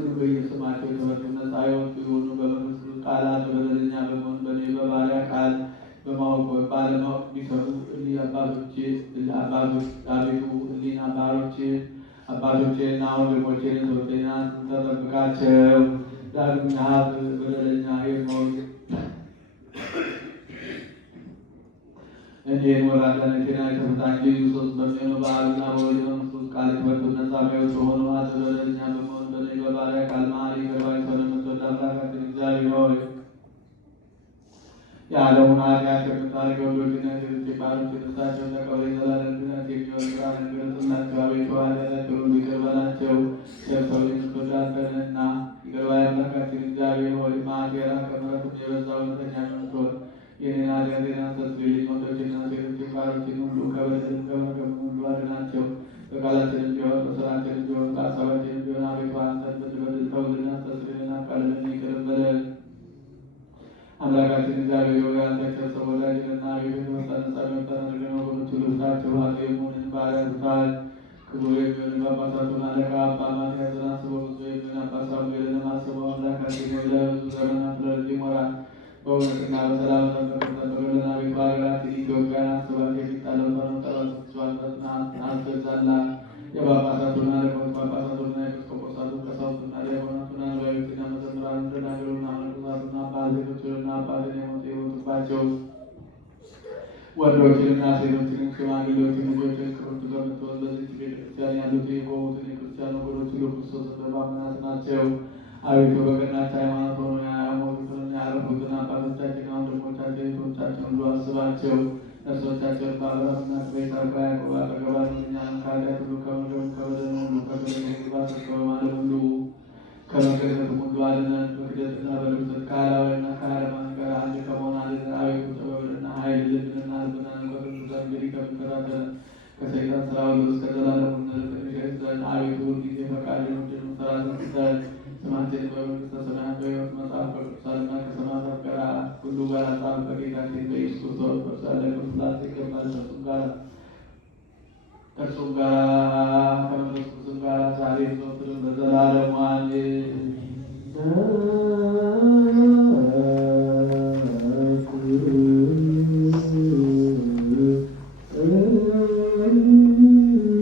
ሁሉ በየስማቸው የተመቱ ነፃ የወጡ የሆኑ በመንግስቱ ቃላት በበደለኛ በመሆን በእኔ በባሪያ ቃል በማወቅ ባለማወቅ ቢሰሩ እሊህ አቤቱ እሊህን አባቶቼና ወንድሞቼን ሰውቴና ተጠብቃቸው። ዳግመኛ በደለኛ የሆኑ እንዲህን ወራዳነቴና የተፈታኝ ልዩ ሶስት በሚሆኑ በአብና በወልድ በመንፈስ ቃል የተመቱ ነፃ የሚወጡ ሆኑ በደለኛ በመሆን በእኔ በባሪያ ቃል መሀሪ ገባይ ሰው ለምትወድ አምላካችን እግዚአብሔር ሆይ የዓለሙን ኃጢአት የምታርቅ ወንዶችነት የባሮች ነፍሳቸው ተቀበል። የዘላለም ድነት የሚሆን ብርሃን ገለጽላቸው። አቤቱ ኃጢአታቸውን ይቅር በላቸው። ሰው የምትወድ አንተ ነህና ይቅር ባይ አምላካችን እግዚአብሔር ሆይ መዓት የራቀ ምሕረትም የበዛ እውነተኛ የምትሆን የኔን ኃጢአቴን አስተስርይልኝ። ወንዶችና ሴቶች ባሮችን ሁሉ ከበደልም ከመርገምም ሁሉ አድናቸው። በቃላችንም ቢሆን በሥራችንም ቢሆን በሐሳባችንም ቢሆን አቤቱ አንተን ብንበድል ተውልን፣ አስተስርይልን፣ አቃልለን፣ ይቅር በለን። አምላካችን እግዚአብሔር ሆይ አንተ ከሰው ወዳጅና ቤት የተመሰረተ ጸሎትን አድርገን ወገኖች ሁሉ ስራቸው ኃጥእ የሆንን ባሪያ ብታል ክቡር የሚሆን ጳጳሳቱን አለቃ አባ ማትያስን አስበው። ብዙ የሚሆን አባ ሳሙኤልን አስበው። አምላካችን ሆይ ለብዙ ዘመናት ለረጅም ወራት በእውነትና በሰላም ጠብቀህልን። አቤቱ ሀገራችን ኢትዮጵያን አስባት። የሚጣለውን ጠላቶቿን ፈጥነህ አስገዛላት። የጳጳሳቱን አለቆች ጳጳሳቱና ኤጲስቆጶሳቱን ቀሳውስቱና ዲያቆናቱን አንባቢዎችና መዘምራን ደናግሉና መነኮሳቱና አባቶችንና አባትን የሞቱባቸው ወንዶችንና ሴቶችንም ሽማግሌዎችን ልጆችን ክብርት በምትሆን በዚህች ቤተክርስቲያን ያሉትን የቆሙትን የክርስቲያን ወገኖች ሁሉ ክርስቶስን በማመናት ናቸው። አቤቱ በቀናች ሃይማኖት ሆኖ ያሞቱትን ያረፉትን አባቶቻችን ወንድሞቻችን እህቶቻችን ሁሉ አስባቸው። ነፍሶቻቸውን በአብርሃምና በይስሐቅ በያዕቆብ አጠገባት እኛንም ከኃጢአት ሁሉ ከመርገም ከበደል ሁሉ ከክፋት ከማለም ሁሉ ከመገዘት ሁሉ አድነን። በክደትና በርኩሰት ከአላውያንና ከአረማውያን ጋር አንድ ከመሆን አድነን። አቤቱ ጥበብንና ኃይል ልብንና ልብናን በቅዱሳን እንግዲህ ከሚከታተለን ከሰይጣን ስራ ሁሉ እስከ ዘላለሙ እንሸሽ ዘንድ አቤቱ ሁልጊዜ ፈቃድህን እንድንሰራ ዘንድ ስማችን በመንግሥተ ሰማያት በሕይወት መጽሐፍ ከቅዱሳንና ከሰማዕታት ጋር ሁሉ ጋር ጻፍ። በጌታችን በኢየሱስ ክርስቶስ በምሳሌ ስላሴ ይገባል። ከእርሱም ጋር ከመንፈስ ቅዱስም ጋር ዛሬ ዘወትርም ለዘላለሙ